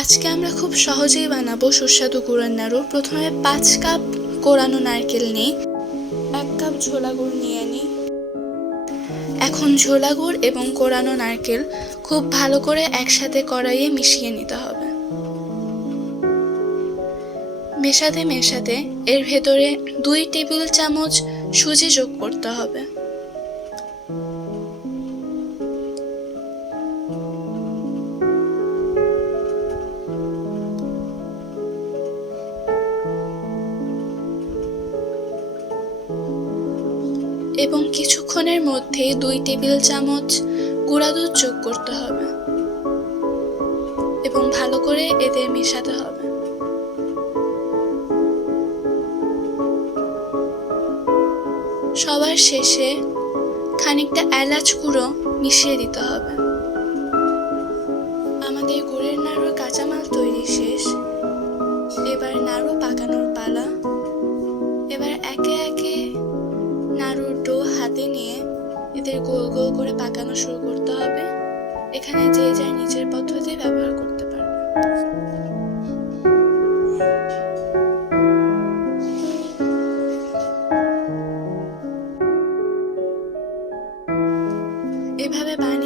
আজকে আমরা খুব সহজেই বানাবো সুস্বাদু গুড়ের নাড়ু। প্রথমে 5 কাপ কোরানো নারকেল নিই, 1 কাপ ঝোলা গুড় নিয়ে নিই। এখন ঝোলা গুড় এবং কোরানো নারকেল খুব ভালো করে একসাথে কড়াইয়ে মিশিয়ে নিতে হবে। মেশাতে মেশাতে এর ভেতরে 2 টেবিল চামচ সুজি যোগ করতে হবে। এবং কিছুক্ষণের মধ্যে 2 টেবিল চামচ গুঁড়া দুধ যোগ করতে হবে এবং ভালো করে এদের মেশাতে হবে। সবার শেষে খানিকটা এলাচ গুঁড়ো মিশিয়ে দিতে হবে। আমাদের গুড়ের নাড়ুর কাঁচামাল তৈরি শেষ। এবার নাড়ু পাকানোর পালা। এবার একে একে নাড়ুর ডো হাতে নিয়ে এদের গোল গোল করে পাকানো শুরু করতে হবে। এখানে যে যার নিজের পদ্ধতি ব্যবহার করতে পারবে। এভাবে বানিয়ে